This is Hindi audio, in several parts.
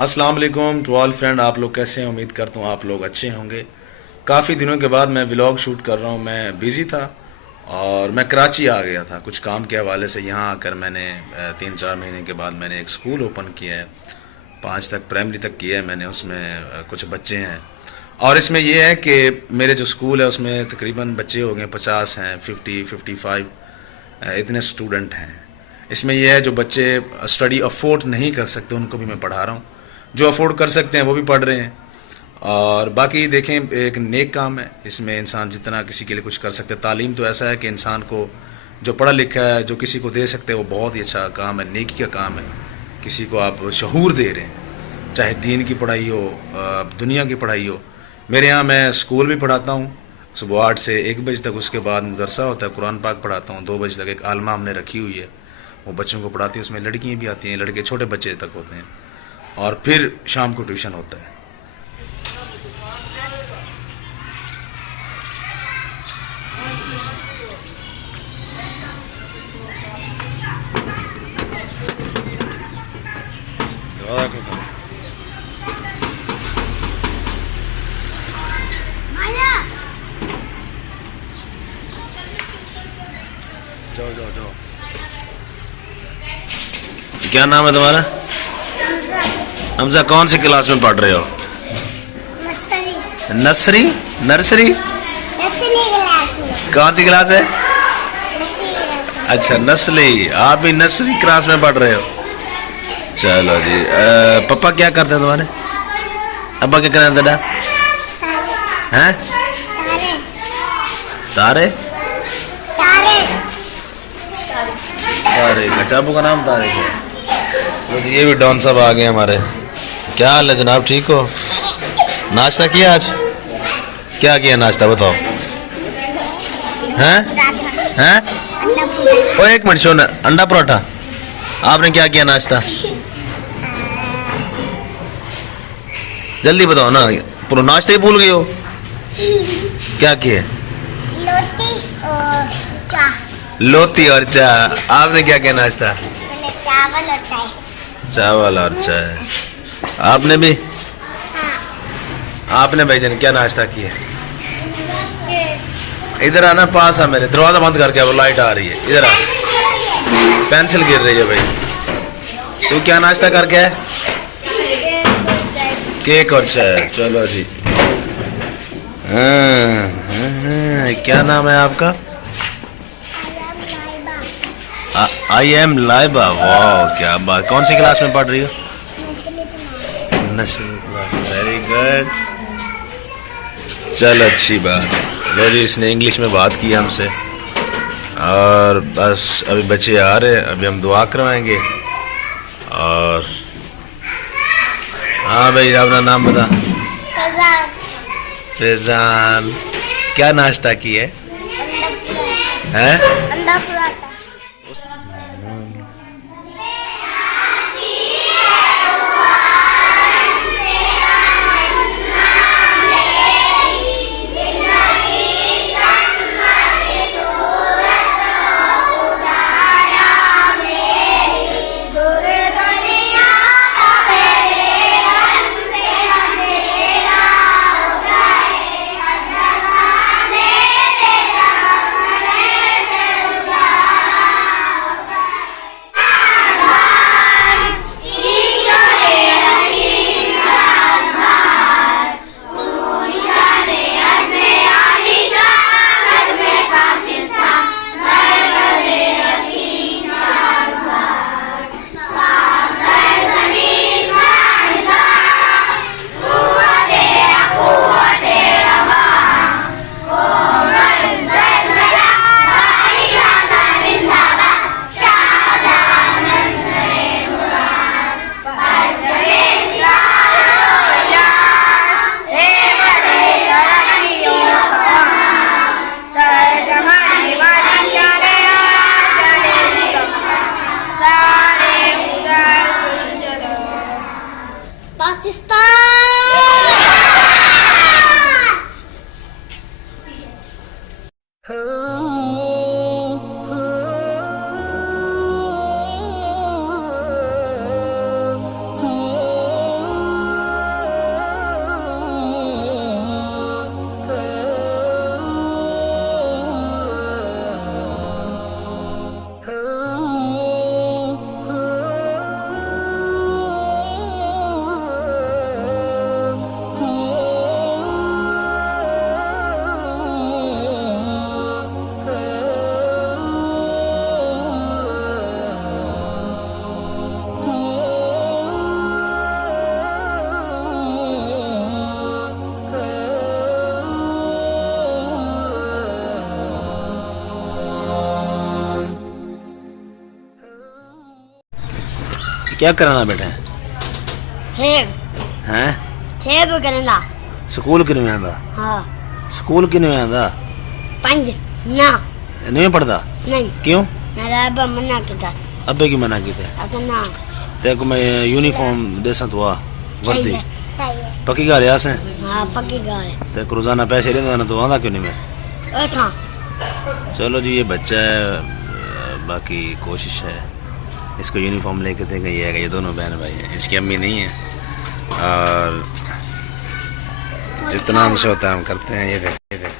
अस्सलाम वालेकुम टू ऑल फ्रेंड। आप लोग कैसे हैं? उम्मीद करता हूँ आप लोग अच्छे होंगे। काफ़ी दिनों के बाद मैं व्लॉग शूट कर रहा हूँ। मैं बिज़ी था और मैं कराची आ गया था कुछ काम के हवाले से। यहाँ आकर मैंने 3-4 महीने के बाद मैंने एक स्कूल ओपन किया है। 5 तक प्राइमरी तक किया है मैंने। उसमें कुछ बच्चे हैं और इसमें यह है कि मेरे जो स्कूल है उसमें तकरीबन बच्चे हो गए 50 हैं, 50-55 इतने स्टूडेंट हैं। इसमें यह है जो बच्चे स्टडी अफोर्ड नहीं कर सकते उनको भी मैं पढ़ा रहा हूँ। जो अफोर्ड कर सकते हैं वो भी पढ़ रहे हैं। और बाकी देखें, एक नेक काम है। इसमें इंसान जितना किसी के लिए कुछ कर सकते हैं। तालीम तो ऐसा है कि इंसान को जो पढ़ा लिखा है जो किसी को दे सकते हैं वो बहुत ही अच्छा काम है, नेकी का काम है। किसी को आप शहूर दे रहे हैं, चाहे दीन की पढ़ाई हो, दुनिया की पढ़ाई हो। मेरे यहाँ मैं स्कूल भी पढ़ाता हूँ सुबह 8 से 1 बजे तक। उसके बाद मदरसा होता है, कुरान पाक पढ़ाता हूँ 2 बजे तक। एक आलमा हमने रखी हुई है, वो बच्चों को पढ़ाती है। उसमें लड़कियाँ भी आती हैं, लड़के छोटे बच्चे तक होते हैं। और फिर शाम को ट्यूशन होता है। जाओ जाओ जाओ। क्या नाम है तुम्हारा? हमजा। कौन सी क्लास में पढ़ रहे हो? नर्सरी। नर्सरी? कौन सी क्लास में? अच्छा, नर्सरी। आप भी नर्सरी क्लास में पढ़ रहे हो? चलो जी। पापा क्या करते हैं तुम्हारे? अब्बा क्या करते हैं? हैं? तारे? तारिक। अच्छा, अबू का नाम तारिक है। तो जी ये भी डॉन साहब आ गए हमारे। क्या हाल है जनाब, ठीक हो? नाश्ता किया आज? क्या किया नाश्ता बताओ? हैं? हैं? ओ एक मिनट सुन, अंडा परोठा। आपने क्या किया नाश्ता? जल्दी बताओ ना, पूरा नाश्ता ही भूल गए हो। क्या किए? लोती और चाय। आपने क्या किया नाश्ता? चावल और चाय। चावल और चाय। आपने भी? आपने भाईजान क्या नाश्ता किया? इधर आना, पास आ मेरे। दरवाजा बंद करके, वो लाइट आ रही है। इधर आ, पेंसिल गिर रही है भाई। तू क्या नाश्ता करके है? केक और चाय। चलो जी। क्या नाम है आपका? I am Laiba. वाह, क्या बात। कौन सी क्लास में पढ़ रही हो? Nursery class. Very good. चलो अच्छी बात। लो जी, इसने इंग्लिश में बात की हमसे। और बस अभी बच्चे आ रहे हैं, अभी हम दुआ करवाएंगे। और हाँ भाई, अपना नाम बता। फैजान। क्या नाश्ता की है? हैं? क्या कराना बेटे सेब हैं सेब करना स्कूल किनमें आंदा हाँ स्कूल किनमें आंदा 5 ना नहीं पढ़ता नहीं क्यों मेरा अब्बा मना किया अब्बे की मना की थे अकना तेरे को मैं यूनिफॉर्म देसा तो आ वर्दी सही है पक्की गल है से हाँ पक्की गाल है तेरे को रोजाना पैसे लेंदा ना तो आंदा क्यों नहीं मैं ओ था चलो जी ये बच्चा है बाकी कोशिश है इसको यूनिफॉर्म लेके देगा ये है ये दोनों बहन भाई हैं इसकी अम्मी नहीं है और जितना हमसे होता है हम करते हैं ये देख ये देख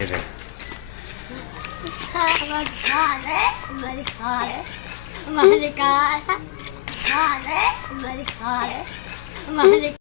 ये देख Malik